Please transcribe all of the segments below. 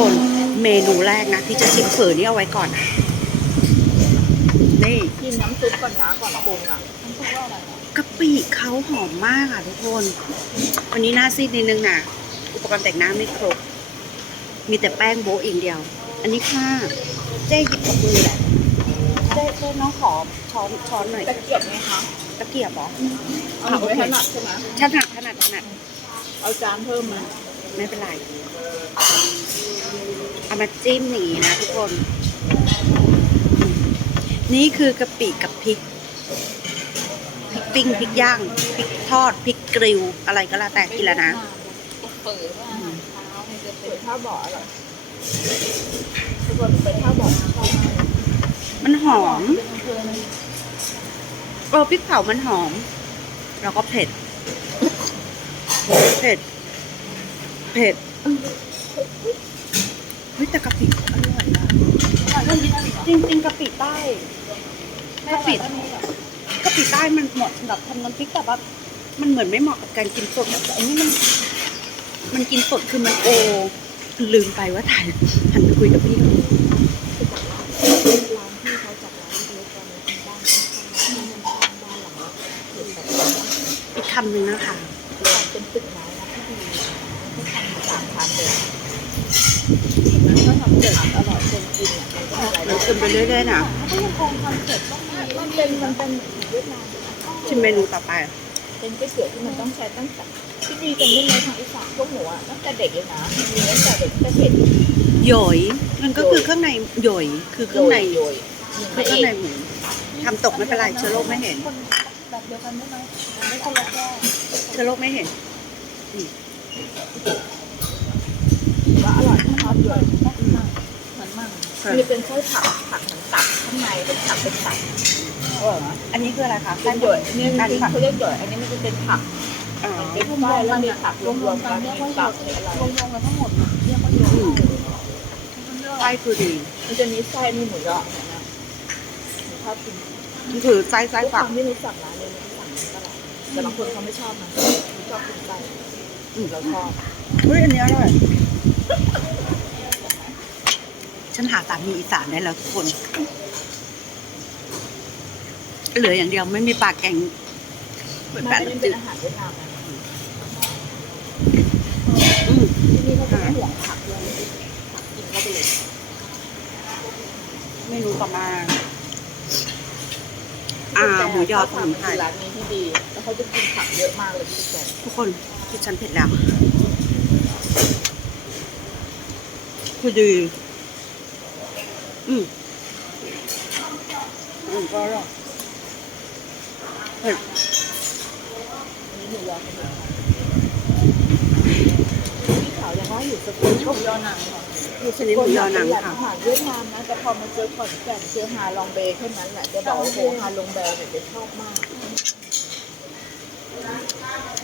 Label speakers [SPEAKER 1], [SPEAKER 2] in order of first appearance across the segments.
[SPEAKER 1] คนเมนูแรกนะที่จะชิมเฝอนี่เอาไว้ก่อนนะนี่
[SPEAKER 2] กินน้ำซุปก่อนนะก่อนปรุงอะน้ำซุปว่าอะไรนะ
[SPEAKER 1] กะปิเขาหอมมากอะทุกคน วันนี้หน้าซีดนิดนึงนะอุปกรณ์แต่งหน้าไม่ครบ มีแต่แป้งโบะอย่างเดียว อันนี้ค่ะ เจ๊หยิบกับมือแหละเจ๊เจ๊น้องขอช้อนช้อนหน่อย
[SPEAKER 2] ตะเกียบไหมคะ
[SPEAKER 1] ตะเกียบเหรอ
[SPEAKER 2] เอาหนูไม่ถนัดใช่ไหม
[SPEAKER 1] ถนัดถนัดถนัด
[SPEAKER 2] เอาจานเพิ่มไหม
[SPEAKER 1] ไม่เป็นไร เอามาจิ้มอย่างนี้นะทุกคน นี่คือกะปิกับพริก พริกปิ้งพริกย่างพริกทอดพริกกริลอะไรก็แล้วแต่กินแล้วนะ
[SPEAKER 2] เปิดว่าอาหารเช้ามันจะเป็นข้าวบ่ออร่อยทุกคนเป็นข้าวบ่อชอบมาก
[SPEAKER 1] มันหอม
[SPEAKER 2] เป็นอำเภอนะ
[SPEAKER 1] เออพริกเผามันหอม แล้วก็เผ็ด เผ็ด เผ็ดเฮ้ยแต่กะปิอร่อยนะจริงจริงๆกะปิใต้กะปิกะปิใต้มันเหมาะสำหรับทำน้ำพริกแต่ว่ามันเหมือนไม่เหมาะกับการกินสดอะแต่อันนี้มัน มันกินสดคือมันโอ ลืมไปว่าถ่ายหันไปคุยกับพี่เขา
[SPEAKER 2] ร้านที่เขาจัดร้าเล็กๆกันในบ้านข้างที่มันสร้างบานหลังเสร็จแบบ
[SPEAKER 1] อีกคำหนึ่งนะคะ
[SPEAKER 2] เป็นตึกไม้นะที่ดีเขาทำสามชั้นเลยนั้นก็ทำเสร็ มันกิ
[SPEAKER 1] นไปเรื่อยๆนะ
[SPEAKER 2] ก็ยังคงคอนเซ็ปต์ต้องมันเป็นมันเป็นเวียดนาม
[SPEAKER 1] ชิมเมนูต่อไป
[SPEAKER 2] เป็นก๋วยเตี๋ยวที่มันต้องใช้ตั้งแต่ที่ดีจำได้ไหมทางอีสานพวกหนูอะตั้งแต่เด็กเลยนะมีตั้งแต่เด็กตั้งแต่เด็ก
[SPEAKER 1] หยอยมันก็คือเครื่องในหยอยคือเครื่องใน
[SPEAKER 2] โยย
[SPEAKER 1] คือเครื่องในหมูทำตกไม่เป็นไรเชื้อโรคไม่เห็น
[SPEAKER 2] แบบเดียวกันได้ไหมไม่คนละแก้ว
[SPEAKER 1] เชื้อโรคไม่เห็น
[SPEAKER 2] อร่อยนะ ครับโยยเหมือนมั่งมันจะเป็นไส้ผักผักเหมือนตับข้างในเป็นผักเป็นตับเออ
[SPEAKER 1] อันนี้คืออะไรคะ
[SPEAKER 2] เป็นโยยอันนี้มันคือเขาเรียกโยยอันนี้มันจะเป็นผัก
[SPEAKER 1] อ๋อ
[SPEAKER 2] เป็นไส้แล้วมีผักรวมๆกันเรียกว่าโยยอะไรรวมๆกันทั้งหมดเรียกว่าโยย
[SPEAKER 1] ไส้คือดี
[SPEAKER 2] มันจะมีไส้มีหมูยอเนี่ยนะหนูชอบกิน
[SPEAKER 1] นี่คือไส้ไส้
[SPEAKER 2] ด้วยค
[SPEAKER 1] ฝั
[SPEAKER 2] วากมที่รู้จักร้านเลยรู้สั่งนี้ตลอดแต่บางคนเขาไม่ชอบนะเขาชอบกินไส้อืมเราชอบ
[SPEAKER 1] เฮ้ยอันนี้อร่อย ฉันหาสามีอีสานได้แล้วทุกคน เหลืออย่างเดียวไม่มีปลากแกงเหมือน
[SPEAKER 2] มัน
[SPEAKER 1] แบบ
[SPEAKER 2] ไม่ได้
[SPEAKER 1] จื
[SPEAKER 2] เป็น
[SPEAKER 1] ด
[SPEAKER 2] อาหารเวียดนามนะ
[SPEAKER 1] อืม
[SPEAKER 2] ที่นี่เขาจะไม่ห่วงผักเลยผักกินเข้าไปเลย
[SPEAKER 1] เมนูต่อมาอ่าหมูยอสมุนไพร
[SPEAKER 2] ร้านนี้ที่ดีแล้วเขาจะกินผักเยอะมากเลยที่แก
[SPEAKER 1] ทุกคนที่ฉันเผ็ดแล้วคือดี อืมอืมก็อร่อยเผ็ด
[SPEAKER 2] อันนี้หมูยอสมุนไพรพี่ขาวยังว่าอยู่สกุลหมูยอหนังเหรอ
[SPEAKER 1] มีชนิดหมูยอหนัง
[SPEAKER 2] อยาก
[SPEAKER 1] ค่ะ
[SPEAKER 2] อาหารเวียดนามนะแต่พอมาเจอขอนแก่นเจอฮาลองเบย์แค่นั้นแหละจะบอกว่าโอ้โหฮาลองเบย์เนี่ยจะชอบมาก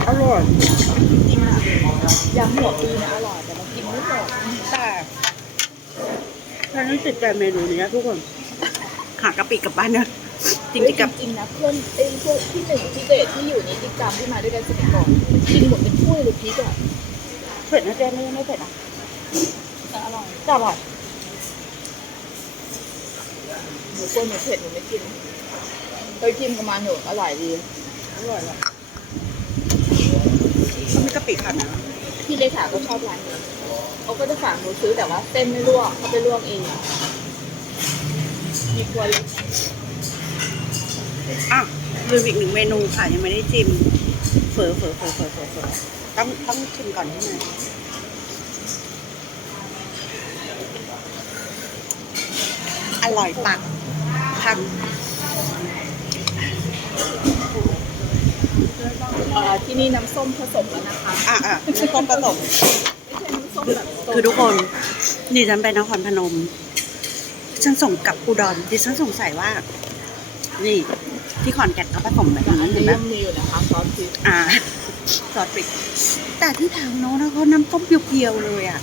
[SPEAKER 1] อร่อย
[SPEAKER 2] จริงๆอะยำหัวปีเนี่ยอร่อยแต่มันกินไม่หมด
[SPEAKER 1] แต่ ฉันติดใจเมนูนี้นะทุกคนหากะปิกลับบ้านนะจริงๆกับ
[SPEAKER 2] จริงๆนะเพื่อนเอ้ยพวกที่หนึ่งที่เดทที่อยู่นิติกรรมที่มาด้วยกันสมัยก่อนกินหมดเป็นถ้วยเลยพริกอะ
[SPEAKER 1] เผ็ดนะเจ๊ไม่ไม่เผ็ดอะ
[SPEAKER 2] แต่อร่อย
[SPEAKER 1] แต่อร่อย
[SPEAKER 2] หนูกลัวหนูเผ็ดหนูไม่กินเคยกินกับมาหนูอร่อยดี
[SPEAKER 1] อร่อยว่ะมันมีกะปิขัดนะ
[SPEAKER 2] พี่เลขาก็ชอบร้านนี้ เขาก็จะฝากหนูซื้อแต่ว่าเส้นไม่ลวกเขาไปลวกเองมีครัวเล็ก
[SPEAKER 1] อะลืมอีกหนึ่งเมนูค่ะยังไม่ได้จิ้มเฝอเฝอเฝอเฝอเฝอเฝอต้องต้องชิมก่อนใช่ไหมอร่อยปากพัง
[SPEAKER 2] เอ่อที่นี่น้ำส้มผสมแล้วนะคะ
[SPEAKER 1] อะอะน้ำส้มผสม คือทุกคนนี่ฉันไปนครพนม ฉันส่งกลับอุดรดิฉันสงสัยว่า นี่ที่ขอนแก่นเขาผสมแบบ
[SPEAKER 2] แต่อั
[SPEAKER 1] นี้
[SPEAKER 2] น
[SPEAKER 1] เห็
[SPEAKER 2] นี้
[SPEAKER 1] นไหม
[SPEAKER 2] ยังมีอยู่นะคะซอสพริก
[SPEAKER 1] อ่าซอสพริกแต่ที่ทางโน้นนะเขาน้ำต้มเพียวๆเลยอะ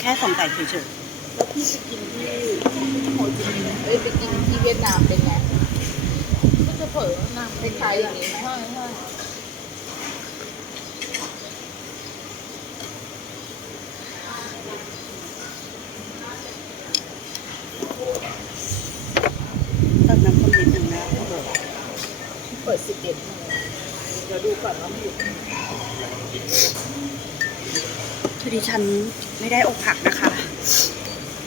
[SPEAKER 1] แค่สงสัยเฉย
[SPEAKER 2] แล้วพี่ไปกินที่โฮจิมินห์เอ้ยไปกินที่เวียดนามเป็นไงก็จะเผลอนะคล้ายๆอย่างนี้ไหม เปิดสิบเอ็ดเดี๋ยวดูก่อนว่ามีนอยู่
[SPEAKER 1] คือดิฉันไม่ได้อกผักนะคะ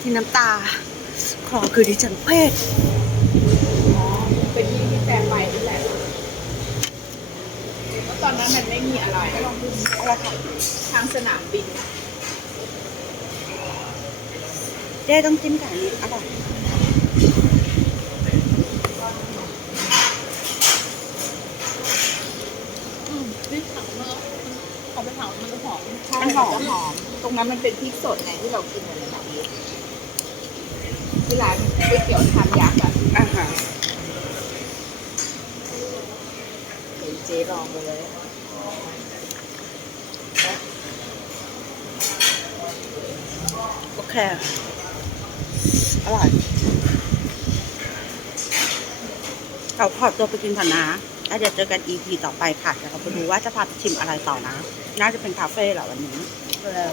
[SPEAKER 1] ที่น้ำตาคลอคือดิฉันเพศ
[SPEAKER 2] อ๋อเป็นที่ที่แฟนไปนี่แหละแล้วตอนนั้นมันไม่มีอะไรก็ลองดู
[SPEAKER 1] อะไรค่ะ
[SPEAKER 2] ทางสนามบิน
[SPEAKER 1] เจ๊ต้องจิ้มแต่อันนี้อร่อย
[SPEAKER 3] อาไปเผามันหอม
[SPEAKER 2] ใช่มันหอมหอม ตรงนั้นมันเป็นพริกสดไงที่เรากินในสนามบินที่ร้านก๋วยเตี๋ยวชามยักษ์อะ
[SPEAKER 1] อ่าฮะ
[SPEAKER 2] เดี๋ยวเจ๊ลองไปเลย
[SPEAKER 1] โอเค อร่อยเราขอตัวไปกินก่อนนะ แล้วเดี๋ยวเจอกัน EP ต่อไปค่ะเดี๋ยวเราไปดูว่าจะพาไปชิมอะไรต่อนะ น่าจะเป็นคาเฟ่แหละวันนี้
[SPEAKER 2] เออ